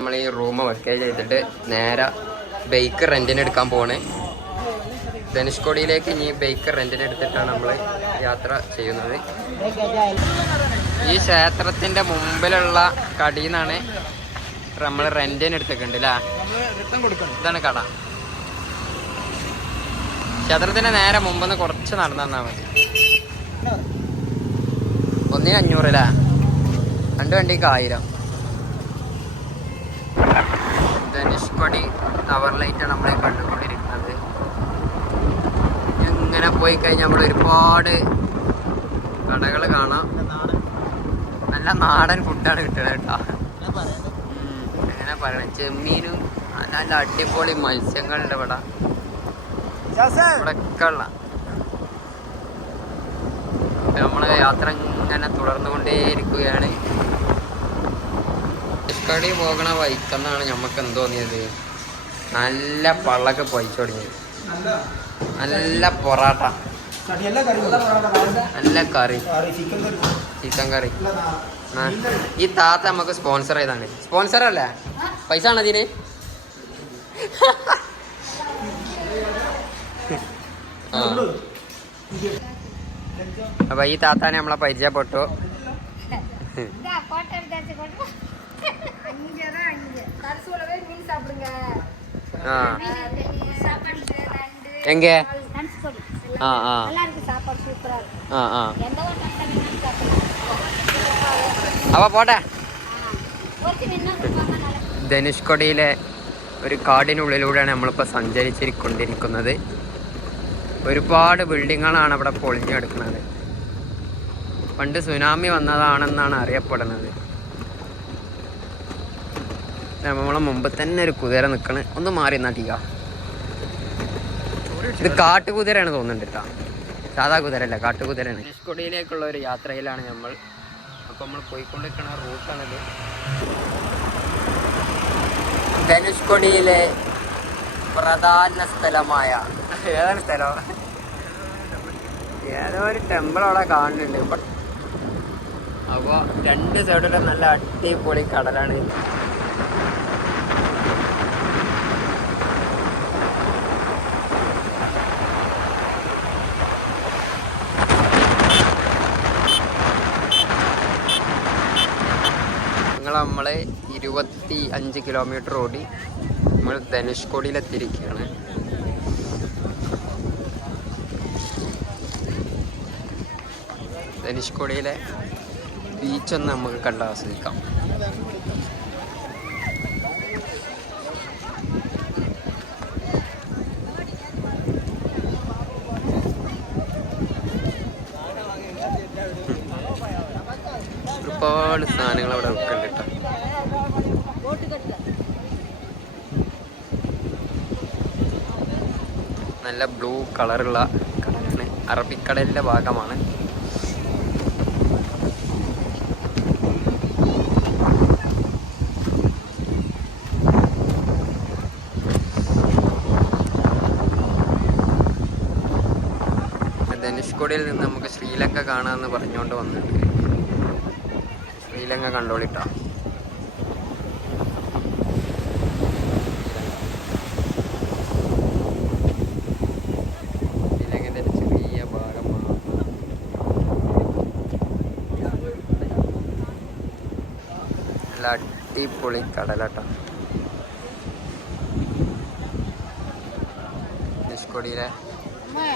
നമ്മൾ ഈ റൂം വെക്കേജ് ചെയ്തിട്ട് നേരെ ബൈക്ക് റെന്റിന് എടുക്കാൻ പോണേ. ധനുഷ്കോടിയിലേക്ക് ഇനി ബൈക്ക് റെന്റിന് എടുത്തിട്ടാണ് നമ്മൾ യാത്ര ചെയ്യുന്നത്. ഈ ക്ഷേത്രത്തിന്റെ മുമ്പിലുള്ള കടയിൽ നിന്നാണ് നമ്മൾ റെന്റിന് എടുത്തിട്ടുണ്ട് അല്ലേ? ഇതാണ് കട. ക്ഷേത്രത്തിന്റെ നേരെ മുമ്പെന്ന് കുറച്ച് നടന്നു തന്നാൽ മതി. 1,500 അല്ലേ? 2 വണ്ടിക്ക് 1000. ധനുഷ്കോടി ടവർ ലൈറ്റാണ് നമ്മളെ കണ്ടുകൊണ്ടിരിക്കുന്നത്. ഇങ്ങനെ പോയി കഴിഞ്ഞാൽ നമ്മൾ ഒരുപാട് കടകൾ കാണാം. നല്ല നാടൻ ഫുഡാണ് കിട്ടുന്നത് കേട്ടോ. എങ്ങനെ പറയണ, ചെമ്മീനും നല്ല അടിപൊളി മത്സ്യങ്ങളുടെ ഇവിടെ ഒക്കെ ഉള്ള. നമ്മളെ യാത്ര ഇങ്ങനെ തുടർന്നുകൊണ്ടേയിരിക്കുകയാണ്. ധനുഷ്കോടി പോകണ വൈക്കെന്നാണ് നമുക്ക് എന്ത് തോന്നിയത്. നല്ല പള്ളൊക്കെ പൊയ്ച്ചു തുടങ്ങിയത്. നല്ല പൊറാട്ട, നല്ല കറി, ചിക്കൻ കറി. ഈ താത്ത നമുക്ക് സ്പോൺസർ ചെയ്താണ്. സ്പോൺസർ അല്ലേ? പൈസ ആണോ അതിന്? അപ്പൊ ഈ താത്താനെ നമ്മളെ പരിചയപ്പെട്ടു. എങ്ക അപ്പൊ പോട്ടെ. ധനുഷ്കോടിയിലെ ഒരു കാടിനുള്ളിലൂടെയാണ് നമ്മളിപ്പോൾ സഞ്ചരിച്ചിരിക്കൊണ്ടിരിക്കുന്നത്. ഒരുപാട് ബിൽഡിങ്ങുകളാണ് അവിടെ പൊളിഞ്ഞു കിടക്കുന്നത്. പണ്ട് സുനാമി വന്നതാണെന്നാണ് അറിയപ്പെടുന്നത്. നമ്മളെ മുമ്പ് തന്നെ ഒരു കുതിര നിൽക്കണ്. ഒന്ന് മാറി നടിക. ഇത് കാട്ടുകുതിരയാണ് തോന്നുന്നുണ്ട് കേട്ടോ. സാധാ കുതിരല്ല, കാട്ടുകുതിരയാണ്. ധനുഷ്കോടിയിലേക്കുള്ള ഒരു യാത്രയിലാണ് നമ്മൾ. അപ്പോൾ നമ്മൾ പോയിക്കൊണ്ടിരിക്കുന്ന റൂട്ടാണിത്. ധനുഷ്കോടിയിലെ പ്രധാന സ്ഥലമായ ഏതാണ് സ്ഥലം? ഏതോ ഒരു ടെമ്പിൾ അവിടെ കാണുന്നുണ്ട്. അപ്പോൾ 2 സൈഡിലും നല്ല അടിപൊളി കടലാണ്. നമ്മൾ 25 കിലോമീറ്റർ ഓടി നമ്മൾ ധനുഷ്കോടിയിലെത്തിയിരിക്കുകയാണ്. ധനുഷ്കോടിയിലെ ബീച്ചൊന്ന് നമുക്ക് കണ്ട് ആസ്വദിക്കാം. ഒരുപാട് സാധനങ്ങൾ അവിടെ വെക്കുന്നുണ്ട് കേട്ടോ. നല്ല ബ്ലൂ കളറുള്ള കടലാണ്. അറബിക്കടലിന്റെ ഭാഗമാണ്. ധനുഷ്കോടിയിൽ നിന്ന് നമുക്ക് ശ്രീലങ്ക കാണാമെന്ന് പറഞ്ഞുകൊണ്ട് വന്നിട്ടുണ്ട്. ശ്രീലങ്ക കണ്ടോളിട്ടോ. ശ്രീലങ്കൻ്റെ ഒരു ചെറിയ ഭാഗമാണ്. നല്ല അടിപൊളി കടലാട്ടോ. ധനുഷ്കോടിയിലെ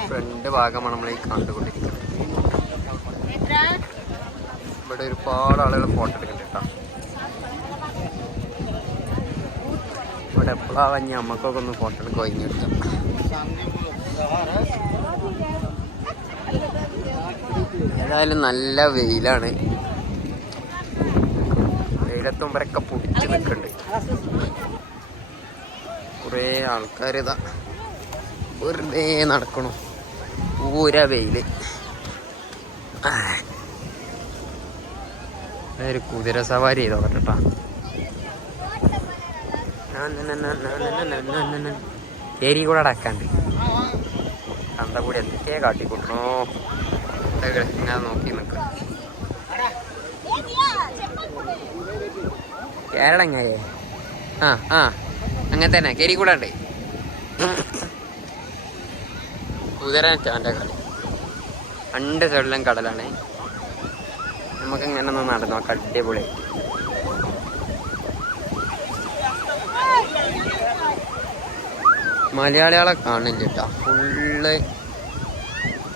ഫ്രണ്ട് ഭാഗമാണ് നമ്മൾ ഈ കണ്ടുകൊണ്ടിരിക്കുന്നത്. ഇവിടെ ഒരുപാട് ആളുകൾ ഫോട്ടോ എടുക്കുന്നുണ്ട് കേട്ടോ. ഇവിടെ എപ്പോഴാ വഞ്ഞ അമ്മക്കൊക്കെ ഒന്ന് ഫോട്ടോ എടുക്കുക കഴിഞ്ഞെടുക്കാം. ഏതായാലും നല്ല വെയിലാണ്. വെയിലത്തുമ്പരൊക്കെ പൊടിച്ച് നിൽക്കുന്നുണ്ട്. കുറേ ആൾക്കാർ ഇതാ വെറുതെ നടക്കണു. പൂര വെയില്. ഒരു കുതിര സവാരി ചെയ്തോ കേട്ടാ. കേരി കൂടെ അടക്കാണ്ട് കണ്ട കൂടി എന്തൊക്കെയാ കാട്ടിക്കൂട്ടണോ. ഇങ്ങനെ നോക്കി നിൽക്ക. കേരളങ്ങായേ ആ ആ അങ്ങനെ തന്നെ കേരിക്കൂടാണ്ട് കുതിരൻ്റെ കളി 2 സൈഡിലും കടലാണ്. നമുക്ക് ഇങ്ങനെ ഒന്ന് നടന്നു നോക്കാം. അടിപൊളി. മലയാളികളെ കാണില്ല കേട്ടോ, ഫുള്ള്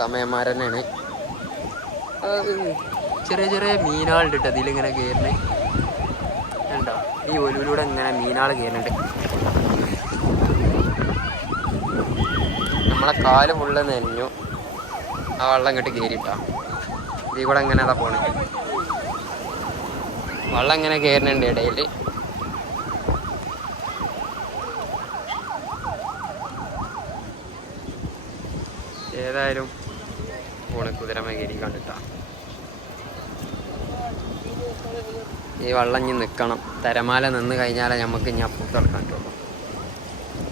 തമിഴന്മാർ തന്നെയാണ്. ചെറിയ ചെറിയ മീനുകളുണ്ട് കേട്ടോ അതിലിങ്ങനെ കയറുന്നത് ഉണ്ടോ. ഈ ഒലിവിലൂടെ ഇങ്ങനെ മീനുകൾ കയറുന്നുണ്ട്. നമ്മളെ കാല് ഫുള്ള് നനഞ്ഞു. ആ വെള്ളം ഇങ്ങോട്ട് കയറിയിട്ടാ. ഇതിൽ കൂടെ ഇങ്ങനെ അതാ പോണേ. വെള്ളം ഇങ്ങനെ കയറുന്നുണ്ട് ഇടയിൽ. ഏതായാലും പോണ് കുതിരമ കയറി കണ്ടിട്ടാ. ഈ വെള്ളം ഇനി നിൽക്കണം. തിരമാല നിന്ന് കഴിഞ്ഞാലേ നമുക്ക് ഇനി അപ്പുറത്ത് നടക്കാൻ പറ്റുള്ളൂ.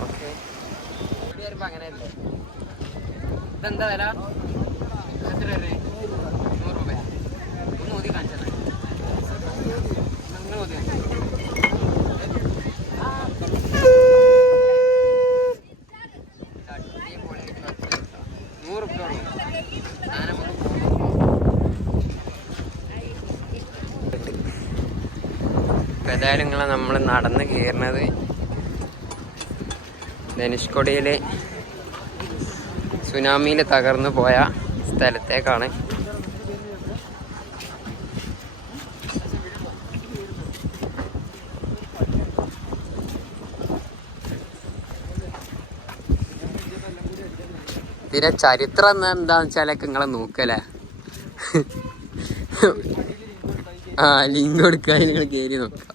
ഓക്കെ, വരുമ്പോൾ അങ്ങനെയല്ലേ. ഇതെന്താ വില? എത്ര വരെ? 100 രൂപ. ഒന്ന് ഊതി കാണിച്ചത്. അങ്ങനെ ഊതി കാണിച്ചു. ഏതായാലും നിങ്ങളെ നമ്മൾ നടന്ന് കയറുന്നത് ധനുഷ്കോടിയിൽ സുനാമിയിൽ തകർന്നു പോയ സ്ഥലത്തേക്കാണ്. ഇതിന്റെ ചരിത്രം എന്താന്ന് വെച്ചാലൊക്കെ നിങ്ങളെ നോക്കല്ലേ. ആ ലിങ്ക് കൊടുക്കാൻ നിങ്ങൾ കയറി നോക്കാം.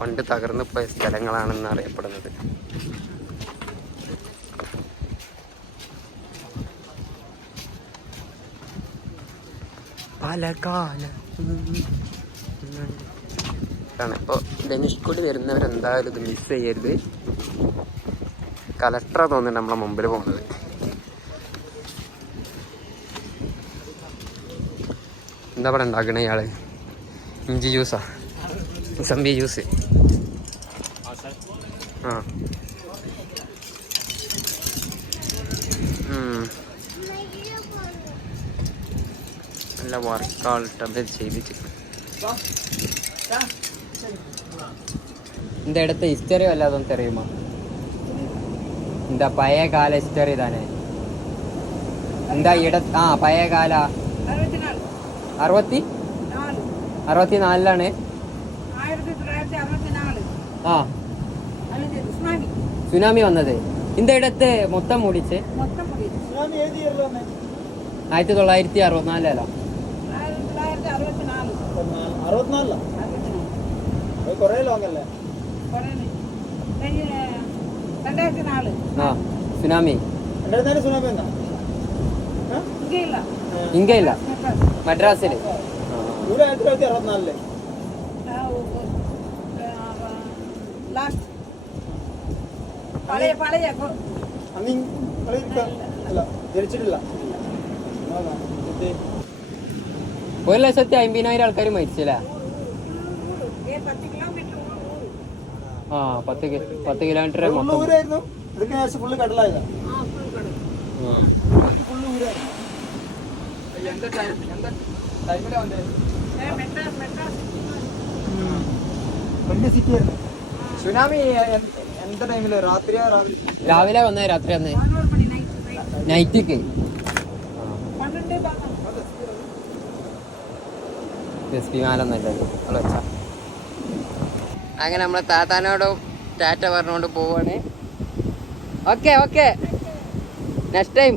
പണ്ട് തകർന്നു പോയ സ്ഥലങ്ങളാണെന്ന് അറിയപ്പെടുന്നത്. ഇപ്പോൾ ധനുഷ്കോടി വരുന്നവരെന്തായാലും ഇത് മിസ് ചെയ്യരുത്. കലക്ടറാ തോന്നുന്നുണ്ട് നമ്മളെ മുമ്പിൽ പോകുന്നത്. എന്താ പറയുക ഉണ്ടാക്കണേ ഇയാള്? ഇഞ്ചി ജ്യൂസാ, സംബി ജ്യൂസ്. ആ നല്ല വർക്കാൾട്ട് ചെയ്തിട്ട് இந்த இடத்த ஹிஸ்டரி வல்லாதும் தெரியுமா? இந்த பழைய கால ஹிஸ்டரி தானே இந்த പഴയ കാല 64 ആ സുനാമി വന്നത്. இந்த இடത്ത് മൊത്തം മൂടിച്ച് 1964 സുനാമി ഇല്ല മദ്രാസില്. ഒരു 1,50,000 ആൾക്കാർ മരിച്ചില്ല. ആ 10 കിലോമീറ്റർ മൊത്തം. സുനാമി എന്താ ടൈമില്? രാവിലെ വന്നേ, രാത്രി വന്നേ, നൈറ്റിക്ക്. അങ്ങനെ നമ്മളെ താത്താനോടും ടാറ്റ പറഞ്ഞുകൊണ്ട് പോവാണ്. Okay next time